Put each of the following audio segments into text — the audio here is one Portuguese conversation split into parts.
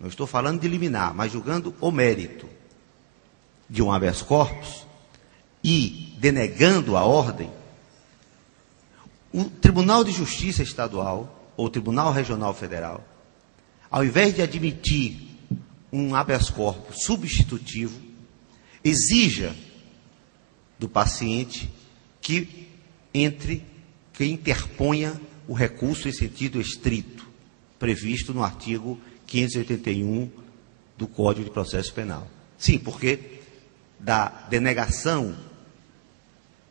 não estou falando de liminar, mas julgando o mérito de um habeas corpus e denegando a ordem, o Tribunal de Justiça Estadual ou o Tribunal Regional Federal, ao invés de admitir um habeas corpus substitutivo, exija do paciente que interponha o recurso em sentido estrito, previsto no artigo 581 do Código de Processo Penal. Sim, porque da denegação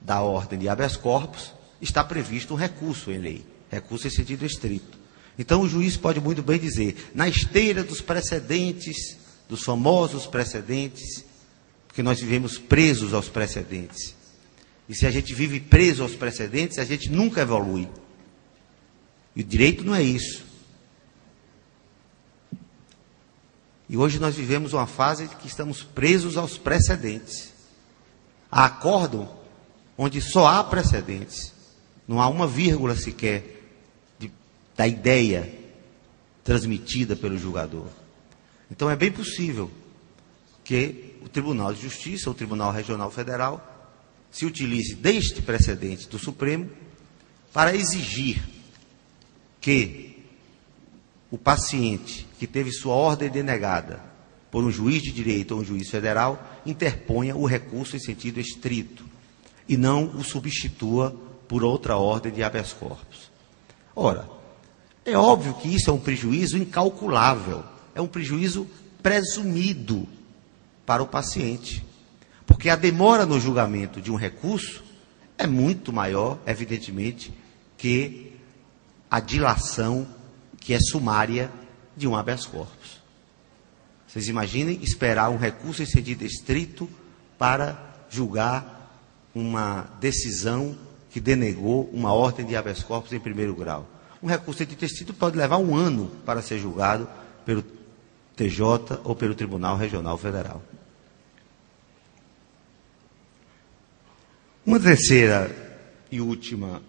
da ordem de habeas corpus está previsto um recurso em lei, recurso em sentido estrito. Então, o juiz pode muito bem dizer, na esteira dos precedentes, dos famosos precedentes, porque nós vivemos presos aos precedentes. E se a gente vive preso aos precedentes, a gente nunca evolui. E o direito não é isso. E hoje nós vivemos uma fase em que estamos presos aos precedentes. Há acórdão onde só há precedentes. Não há uma vírgula sequer da ideia transmitida pelo julgador. Então é bem possível que o Tribunal de Justiça, ou o Tribunal Regional Federal, se utilize deste precedente do Supremo para exigir que o paciente que teve sua ordem denegada por um juiz de direito ou um juiz federal interponha o recurso em sentido estrito e não o substitua por outra ordem de habeas corpus. Ora, é óbvio que isso é um prejuízo incalculável, é um prejuízo presumido para o paciente, porque a demora no julgamento de um recurso é muito maior, evidentemente, que a dilação que é sumária de um habeas corpus. Vocês imaginem esperar um recurso em sentido estrito para julgar uma decisão que denegou uma ordem de habeas corpus em primeiro grau. Um recurso em sentido estrito pode levar 1 ano para ser julgado pelo TJ ou pelo Tribunal Regional Federal. Uma terceira e última,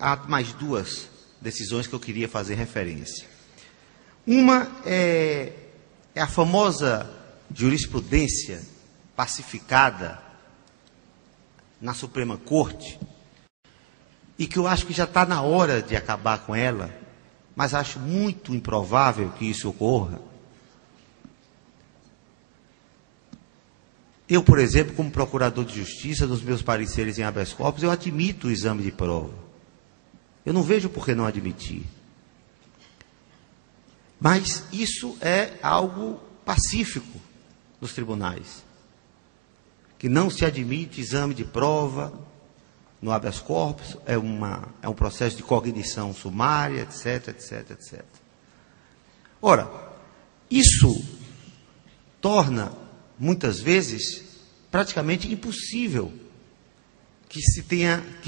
há mais 2 decisões que eu queria fazer referência. Uma é a famosa jurisprudência pacificada na Suprema Corte, e que eu acho que já está na hora de acabar com ela, mas acho muito improvável que isso ocorra. Eu, por exemplo, como procurador de justiça, dos meus pareceres em habeas corpus, eu admito o exame de prova. Eu não vejo por que não admitir. Mas isso é algo pacífico nos tribunais, que não se admite exame de prova no habeas corpus, é um processo de cognição sumária, etc, etc, etc. Ora, isso torna, muitas vezes, praticamente impossível que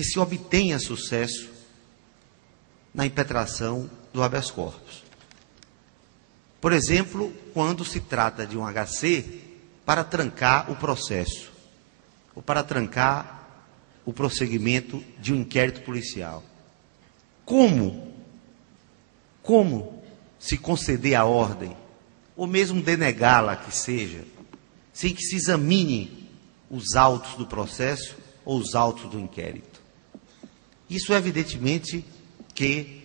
se obtenha sucesso na impetração do habeas corpus. Por exemplo, quando se trata de um HC para trancar o processo, ou para trancar o prosseguimento de um inquérito policial. Como se conceder a ordem, ou mesmo denegá-la que seja, sem que se examine os autos do processo ou os autos do inquérito? Isso, evidentemente, que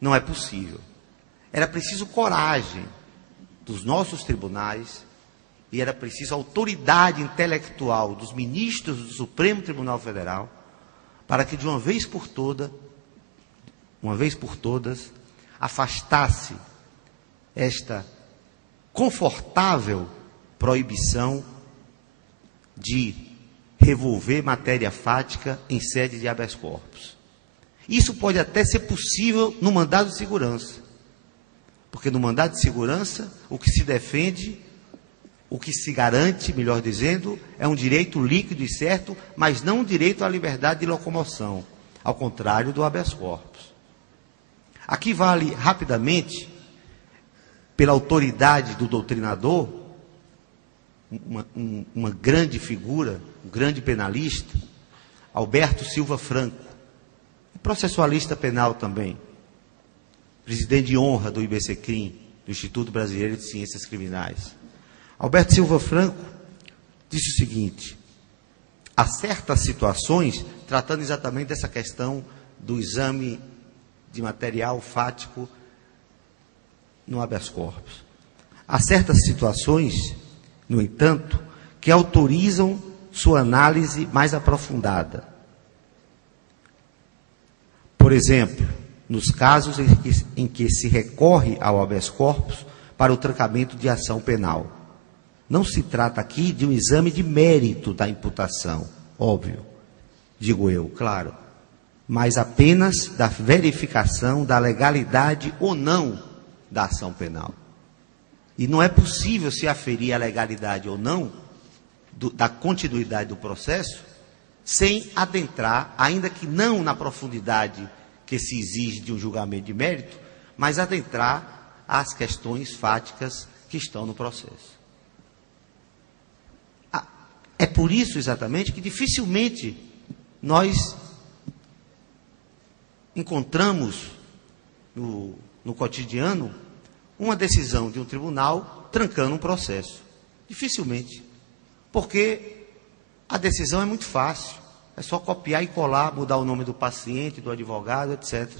não é possível. Era preciso coragem dos nossos tribunais e era preciso autoridade intelectual dos ministros do Supremo Tribunal Federal para que, de uma vez por todas, afastasse esta confortável proibição de revolver matéria fática em sede de habeas corpus. Isso pode até ser possível no mandado de segurança, porque no mandado de segurança o que se defende, o que se garante, melhor dizendo, é um direito líquido e certo, mas não um direito à liberdade de locomoção, ao contrário do habeas corpus. Aqui vale rapidamente, pela autoridade do doutrinador, uma grande figura, um grande penalista, Alberto Silva Franco, processualista penal também, presidente de honra do IBCCRIM, do Instituto Brasileiro de Ciências Criminais. Alberto Silva Franco disse o seguinte: há certas situações, tratando exatamente dessa questão do exame de material fático no habeas corpus. Há certas situações, no entanto, que autorizam sua análise mais aprofundada. Por exemplo, nos casos em que se recorre ao habeas corpus para o trancamento de ação penal. Não se trata aqui de um exame de mérito da imputação, óbvio, digo eu, claro, mas apenas da verificação da legalidade ou não da ação penal. E não é possível se aferir a legalidade ou não da continuidade do processo sem adentrar, ainda que não na profundidade que se exige de um julgamento de mérito, mas adentrar as questões fáticas que estão no processo. É por isso exatamente que dificilmente nós encontramos no cotidiano uma decisão de um tribunal trancando um processo. Dificilmente. Porque a decisão é muito fácil. É só copiar e colar, mudar o nome do paciente, do advogado, etc.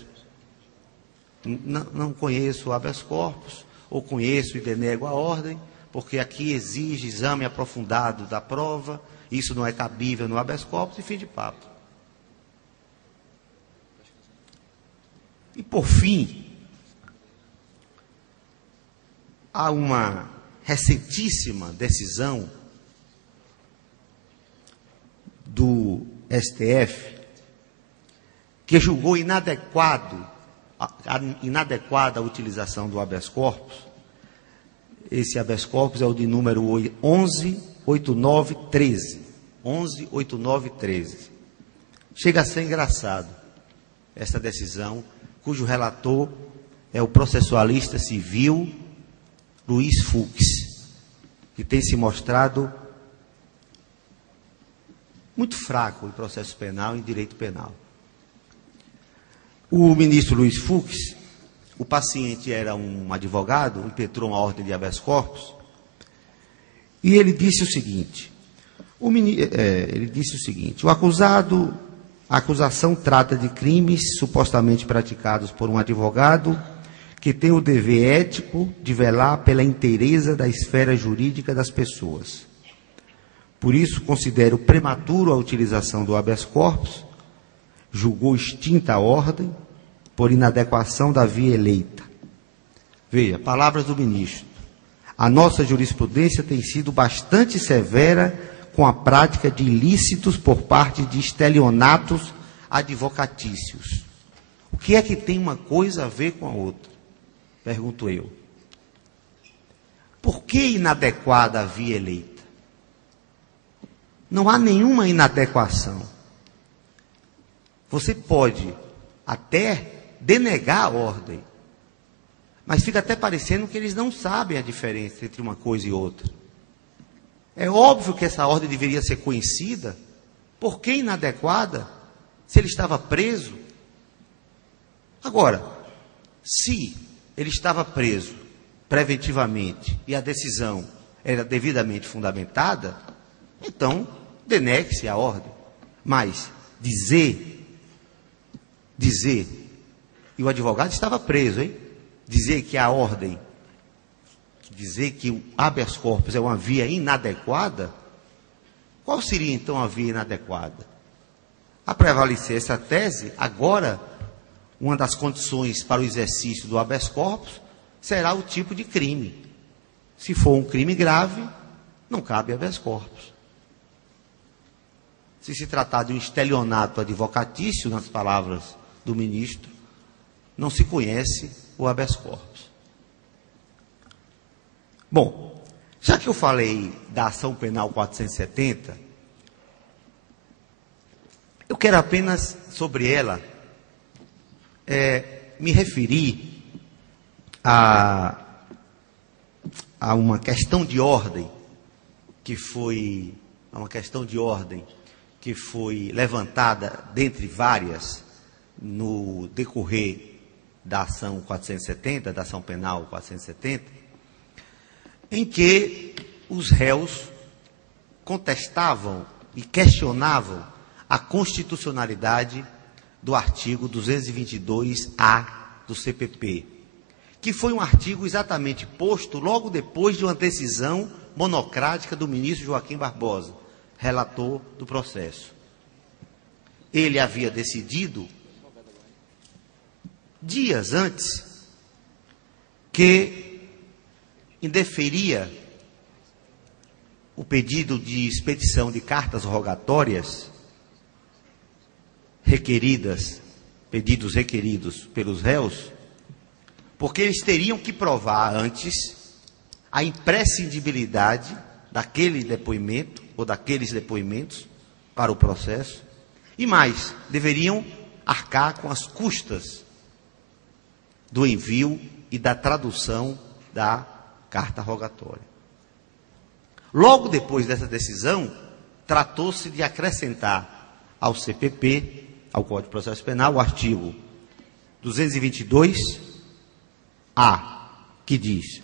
Não conheço o habeas corpus, ou conheço e denego a ordem, porque aqui exige exame aprofundado da prova, isso não é cabível no habeas corpus, e fim de papo. E, por fim, há uma recentíssima decisão do STF que julgou inadequada a utilização do habeas corpus. Esse habeas corpus é o de número 11.8913. 11.8913. Chega a ser engraçado essa decisão, cujo relator é o processualista civil Luiz Fux, que tem se mostrado muito fraco em processo penal e em direito penal. O ministro Luiz Fux, o paciente era um advogado, impetrou uma ordem de habeas corpus, e ele disse o seguinte: a acusação trata de crimes supostamente praticados por um advogado que tem o dever ético de velar pela inteireza da esfera jurídica das pessoas. Por isso, considero prematuro a utilização do habeas corpus, julgou extinta a ordem por inadequação da via eleita. Veja, palavras do ministro. A nossa jurisprudência tem sido bastante severa com a prática de ilícitos por parte de estelionatos advocatícios. O que é que tem uma coisa a ver com a outra? Pergunto eu. Por que inadequada a via eleita? Não há nenhuma inadequação. Você pode até denegar a ordem, mas fica até parecendo que eles não sabem a diferença entre uma coisa e outra. É óbvio que essa ordem deveria ser conhecida. Por que inadequada? Se ele estava preso. Agora, se ele estava preso preventivamente e a decisão era devidamente fundamentada, então denegue-se a ordem. Mas dizer, e o advogado estava preso, hein? Dizer que a ordem, dizer que o habeas corpus é uma via inadequada, qual seria então a via inadequada? A prevalecer essa tese, agora, uma das condições para o exercício do habeas corpus será o tipo de crime. Se for um crime grave, não cabe habeas corpus. Se se tratar de um estelionato advocatício, nas palavras do ministro, não se conhece o habeas corpus. Bom, já que eu falei da ação penal 470, eu quero apenas, sobre ela, me referir a uma questão de ordem que foi levantada, dentre várias, no decorrer da ação 470, da ação penal 470, em que os réus contestavam e questionavam a constitucionalidade do artigo 222-A do CPP, que foi um artigo exatamente posto logo depois de uma decisão monocrática do ministro Joaquim Barbosa, relator do processo. Ele havia decidido, dias antes, que indeferia o pedido de expedição de cartas rogatórias pedidos requeridos pelos réus, porque eles teriam que provar antes a imprescindibilidade daquele depoimento ou daqueles depoimentos para o processo, e mais, deveriam arcar com as custas do envio e da tradução da carta rogatória. Logo depois dessa decisão, tratou-se de acrescentar ao CPP, ao Código de Processo Penal, o artigo 222-A, que diz: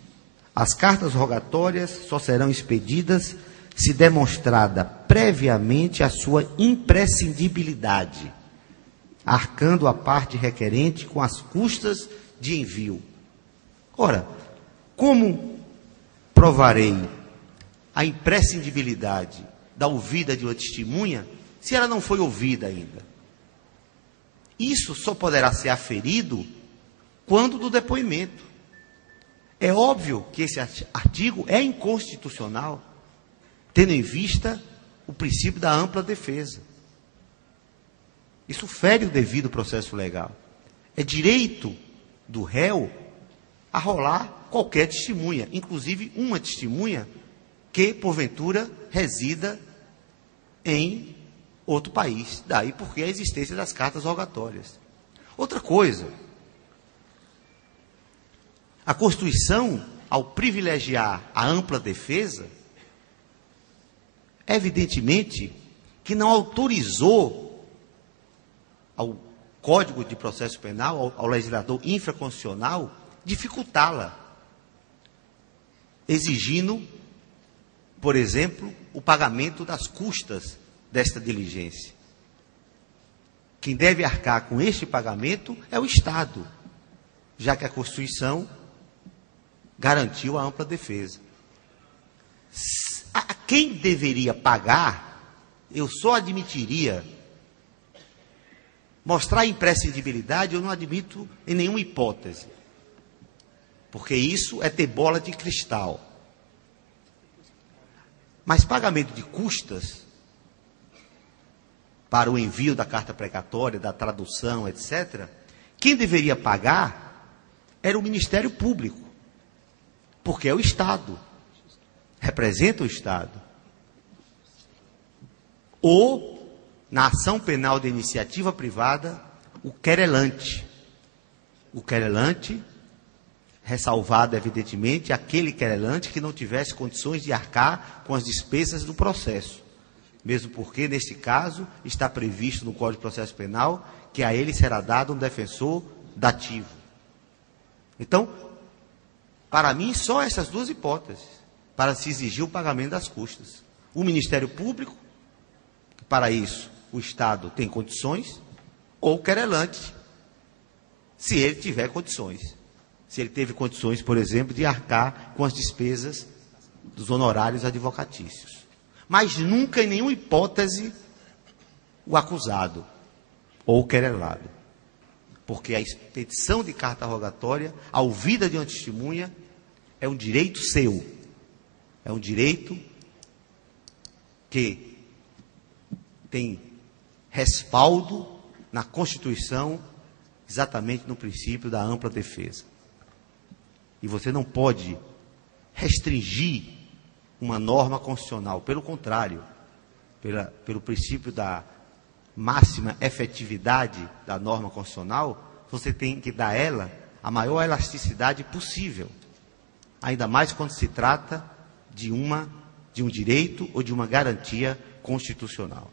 as cartas rogatórias só serão expedidas se demonstrada previamente a sua imprescindibilidade, arcando a parte requerente com as custas de envio. Ora, como provarei a imprescindibilidade da ouvida de uma testemunha se ela não foi ouvida ainda? Isso só poderá ser aferido quando do depoimento. É óbvio que esse artigo é inconstitucional, tendo em vista o princípio da ampla defesa. Isso fere o devido processo legal. É direito do réu arrolar qualquer testemunha, inclusive uma testemunha que, porventura, resida em outro país. Daí porque a existência das cartas rogatórias. Outra coisa, a Constituição, ao privilegiar a ampla defesa, evidentemente que não autorizou ao Código de Processo Penal, ao legislador infraconstitucional, dificultá-la, exigindo, por exemplo, o pagamento das custas desta diligência. Quem deve arcar com este pagamento é o Estado, já que a Constituição garantiu a ampla defesa. A quem deveria pagar, eu só admitiria mostrar a imprescindibilidade, eu não admito em nenhuma hipótese, porque isso é ter bola de cristal. Mas pagamento de custas para o envio da carta precatória, da tradução, etc., quem deveria pagar era o Ministério Público, porque é o Estado, representa o Estado. Ou, na ação penal de iniciativa privada, o querelante. O querelante, ressalvado, evidentemente, aquele querelante que não tivesse condições de arcar com as despesas do processo. Mesmo porque, neste caso, está previsto no Código de Processo Penal que a ele será dado um defensor dativo. Então, para mim, só essas duas hipóteses para se exigir o pagamento das custas. O Ministério Público, que para isso o Estado tem condições, ou o querelante, se ele tiver condições. Se ele teve condições, por exemplo, de arcar com as despesas dos honorários advocatícios. Mas nunca, em nenhuma hipótese, o acusado ou o querelado. Porque a expedição de carta rogatória, a ouvida de uma testemunha, é um direito seu. É um direito que tem respaldo na Constituição, exatamente no princípio da ampla defesa. E você não pode restringir uma norma constitucional. Pelo contrário, pelo princípio da máxima efetividade da norma constitucional, você tem que dar a ela a maior elasticidade possível. Ainda mais quando se trata de um direito ou de uma garantia constitucional.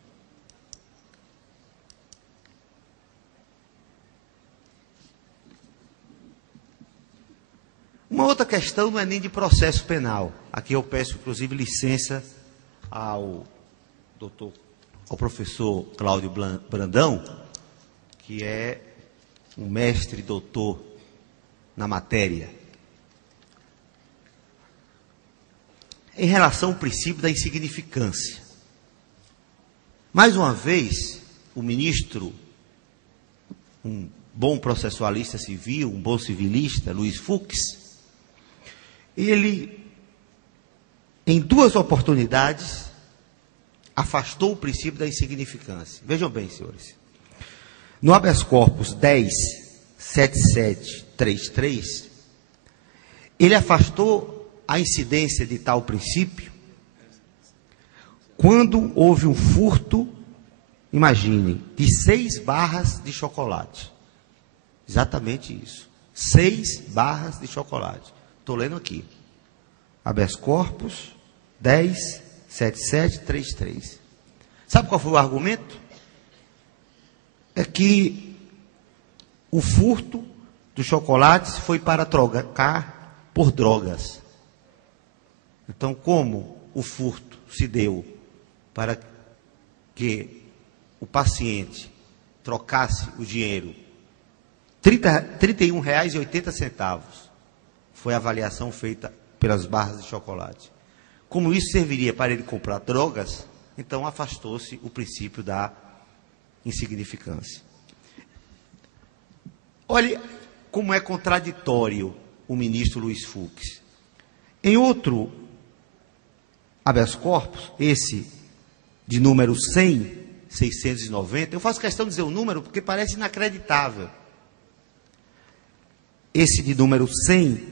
Uma outra questão não é nem de processo penal. Aqui eu peço, inclusive, licença ao professor Cláudio Brandão, que é um mestre doutor na matéria. Em relação ao princípio da insignificância. Mais uma vez, o ministro, um bom processualista civil, um bom civilista, Luiz Fux, ele, em duas oportunidades, afastou o princípio da insignificância. Vejam bem, senhores. No habeas corpus 10.7733, ele afastou a incidência de tal princípio quando houve um furto, imagine, de 6 barras de chocolate. Exatamente isso. 6 barras de chocolate. Estou lendo aqui. Habeas corpus 10.7733. Sabe qual foi o argumento? É que o furto dos chocolates foi para trocar por drogas. Então, como o furto se deu para que o paciente trocasse o dinheiro, R$ 31,80 foi a avaliação feita pelas barras de chocolate. Como isso serviria para ele comprar drogas, então afastou-se o princípio da insignificância. Olhe como é contraditório o ministro Luiz Fux. Em outro habeas corpus, esse de número 100.690, eu faço questão de dizer o número porque parece inacreditável. Esse de número 100.690,